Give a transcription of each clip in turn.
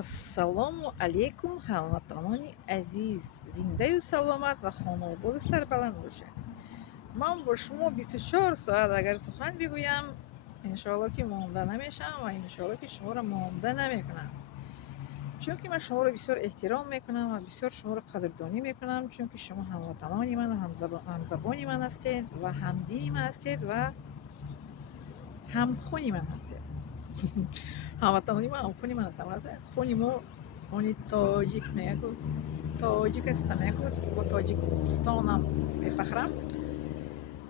ассалому алейкум ҳамватанони азиз, зиндаю саломат ва хонободу сарбаланд бошед. ман бо шумо 24 соат агар сухан бигӯям, иншоалло ки монда намешавам ва иншоалло ки шуморо монда намекунам, чунки ман шуморо бисёр эҳтиром мекунам ва бисёр шуморо қадрдонӣ мекунам, чунки шумо ҳамватанони ман, ҳамзабони ман ҳастед ва ҳамдини ман ҳастед ва ҳамхуни ман ҳастед. ҳамватанони ман ҳамхуни ман ҳастанд. хуни мо хуни тоҷик меяку тоҷик ҳастам, меяку бо тоҷикистонам мефахрам.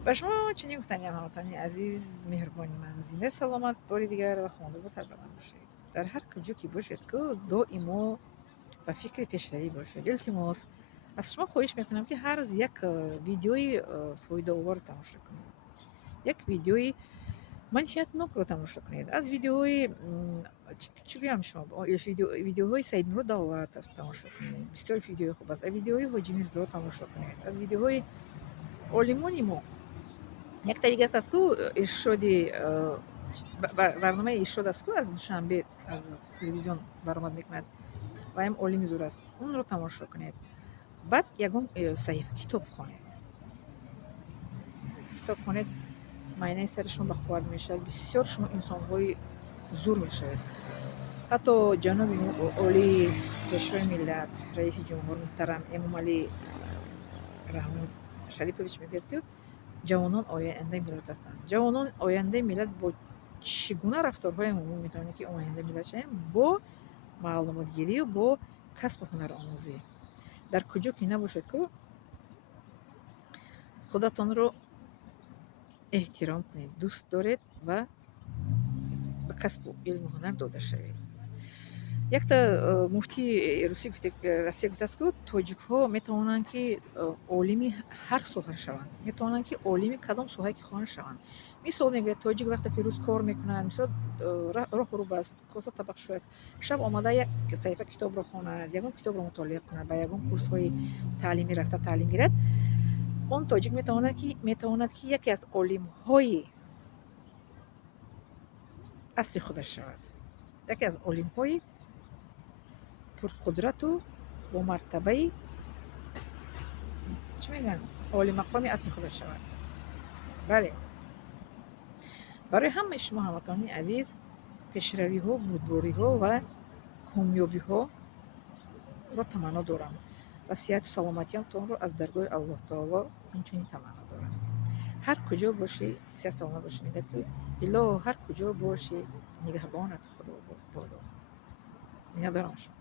ба шумо чунин гуфтаниям, ҳамватанони азиз, меҳрубони ман, зинда саломат бори дигар ва хондаду сарбаланд бошед. дар ҳар куҷо ки бошед ку доимо ба фикри пешравӣ бошед. илтимос аз шумо хоҳиш мекунам ки ҳар рӯз як видеои фоидаоварро тамошо кунед, як видеои манфиатнокро тамошо кунед. Аз видеоҳои чӣ гӯям шумо, видеоҳои Саидмурод Давлатов тамошо кунед, бисёр видеои хуб аст. Аз видеоҳои Ҳоҷи Мирзо тамошо кунед, аз видеоҳои олимони мо. Як тариқа аст ку иршоди барномаи иршод аст ку аз душанбе аз телевизион баромад мекунад ва ҳам олими зур аст, онро тамошо кунед. баъд ягон саҳифа китоб хонед, майнаи сари шумо ба қувват мешавад, бисёр шумо инсонҳои зур мешавед. ҳатто ҷаноби олии пешвои миллат, раиси ҷумҳур муҳтарам Эмомалӣ Шарипович мегӯяд ки ҷавонон ояндаи миллат ҳастанд. ҷавонон ояндаи миллат бо чӣ гуна рафторҳое мо метавонем ки ояндаи миллат шавем? Бо маълумотгирию, бо касбу ҳунаромӯзӣ. дар куҷо ки набошед ку худатонро эҳтиром кунед, дӯст доред ва ба касбу илму ҳунар дода шавед. Якта муфтии Россия гуфтааст ки тоҷикҳо метавонанд ки олими ҳар соҳа шаванд, метавонанд ки олими кадом соҳае ки хоҳанд шаванд. Мисол мегӯяд, тоҷик вақте ки рӯз кор мекунад, мисол роҳрӯб аст, коса табақшӯй аст, шаб омада як саҳифа китобро хонад, ягон китобро мутолиа кунад, ба ягон курсҳои таълимӣ рафта таълим гирад, он тоҷик метавонад ки яке аз олимҳои асри худаш шавад, яке аз олимҳои пурқудрату бо мартабаи чӣ мегӯянд, олимақоми асри худаш шавад. бале, барои ҳамаи шумо ҳамватанони азиз, пешравиҳо, бурдбориҳо ва комёбиҳоро таманно дорам ва сиҳату саломатиятонро аз даргоҳи Аллоҳ таоло инчунин таманно дорам. ҳар куҷо бошӣ, сиҳат саломат бошӣ. Мегӯяд ки илоҳо ҳар куҷо бошӣ, нигаҳбонат худо бодо. Миннатдорам аз шумо.